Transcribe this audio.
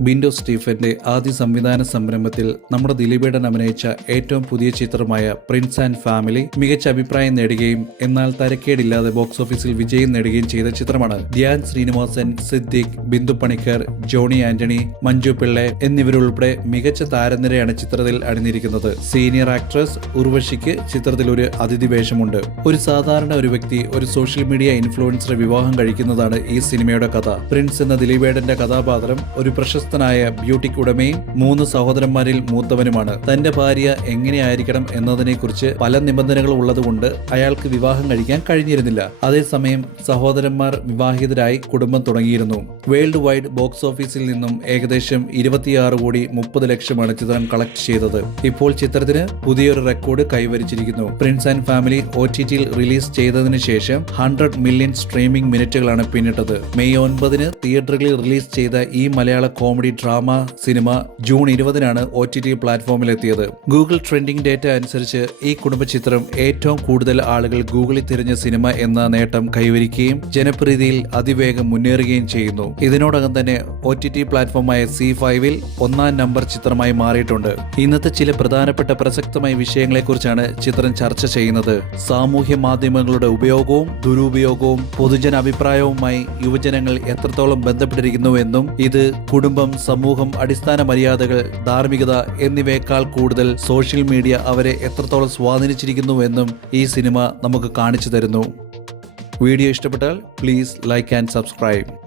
ബിൻഡോ സ്റ്റീഫന്റെ ആദ്യ സംവിധാന സംരംഭത്തിൽ നമ്മുടെ ദിലീപേടൻ അഭിനയിച്ച ഏറ്റവും പുതിയ ചിത്രമായ പ്രിൻസ് ആൻഡ് ഫാമിലി മികച്ച അഭിപ്രായം നേടുകയും എന്നാൽ തരക്കേടില്ലാതെ ബോക്സ് ഓഫീസിൽ വിജയം നേടുകയും ചെയ്ത ചിത്രമാണ് ധ്യാൻ ശ്രീനിവാസൻ സിദ്ദിഖ് ബിന്ദു പണിക്കർ ജോണി ആന്റണി മഞ്ജു പിള്ളെ എന്നിവരുൾപ്പെടെ മികച്ച താരനിരയാണ് ചിത്രത്തിൽ അണിഞ്ഞിരിക്കുന്നത്. സീനിയർ ആക്ട്രസ് ഉർവശിക്ക് ചിത്രത്തിൽ ഒരു അതിഥി വേഷമുണ്ട്. ഒരു സാധാരണ ഒരു വ്യക്തി ഒരു സോഷ്യൽ മീഡിയ ഇൻഫ്ലുവൻസറെ വിവാഹം കഴിക്കുന്നതാണ് ഈ സിനിമയുടെ കഥ. പ്രിൻസ് എന്ന ദിലീപേടന്റെ കഥാപാത്രം ഒരു പ്രശസ്തനായ ബ്യൂട്ടിക് ഉടമയും മൂന്ന് സഹോദരന്മാരിൽ മൂത്തവനുമാണ്. തന്റെ ഭാര്യ എങ്ങനെയായിരിക്കണം എന്നതിനെക്കുറിച്ച് പല നിബന്ധനകൾ ഉള്ളതുകൊണ്ട് അയാൾക്ക് വിവാഹം കഴിക്കാൻ കഴിഞ്ഞിരുന്നില്ല. അതേസമയം സഹോദരന്മാർ വിവാഹിതരായി കുടുംബം തുടങ്ങിയിരുന്നു. വേൾഡ് വൈഡ് ബോക്സ് ഓഫീസിൽ നിന്നും ഏകദേശം ഇരുപത്തിയാറ് കോടി മുപ്പത് ലക്ഷമാണ് ചിത്രം കളക്ട് ചെയ്തത്. ഇപ്പോൾ ചിത്രത്തിന് പുതിയൊരു record കൈവരിച്ചിരിക്കുന്നു. Prince and family O T ടിയിൽ റിലീസ് ചെയ്തതിന് ശേഷം ഹൺഡ്രഡ് മില്യൺ സ്ട്രീമിംഗ് മിനിറ്റുകളാണ് പിന്നിട്ടത്. മെയ് ഒൻപതിന് തിയേറ്ററുകളിൽ റിലീസ് ചെയ്ത ഈ മലയാള കോമഡി ഡ്രാമ സിനിമ ജൂൺ ഇരുപതിനാണ് ഒ ടി ടി പ്ലാറ്റ്ഫോമിലെത്തിയത്. ഗൂഗിൾ ട്രെൻഡിംഗ് ഡേറ്റ അനുസരിച്ച് ഈ കുടുംബ ചിത്രം ഏറ്റവും കൂടുതൽ ആളുകൾ ഗൂഗിളിൽ തിരഞ്ഞ സിനിമ എന്ന നേട്ടം കൈവരിക്കുകയും ജനപ്രീതിയിൽ അതിവേഗം മുന്നേറുകയും ചെയ്യുന്നു. ഇതിനോടകം തന്നെ ഒ ടി ടി പ്ലാറ്റ്ഫോമായ സി ഫൈവിൽ ഒന്നാം നമ്പർ ചിത്രമായി മാറിയിട്ടുണ്ട്. ഇന്നത്തെ ചില പ്രധാനപ്പെട്ട പ്രസക്തമായ വിഷയങ്ങളെക്കുറിച്ചാണ് ചിത്രം ചർച്ച ചെയ്യുന്നത്. സാമൂഹ്യ മാധ്യമങ്ങളുടെ ഉപയോഗവും ദുരുപയോഗവും പൊതുജന അഭിപ്രായവുമായി യുവജനങ്ങൾ എത്രത്തോളം ബന്ധപ്പെട്ടിരിക്കുന്നുവെന്നും ഇത് കുടുംബം സമൂഹം അടിസ്ഥാന മര്യാദകൾ ധാർമ്മികത എന്നിവയേക്കാൾ കൂടുതൽ സോഷ്യൽ മീഡിയ അവരെ എത്രത്തോളം സ്വാധീനിച്ചിരിക്കുന്നുവെന്നും ഈ സിനിമ നമുക്ക് കാണിച്ചു തരുന്നു. വീഡിയോ ഇഷ്ടപ്പെട്ടാൽ പ്ലീസ് ലൈക്ക് ആൻഡ് സബ്സ്ക്രൈബ്.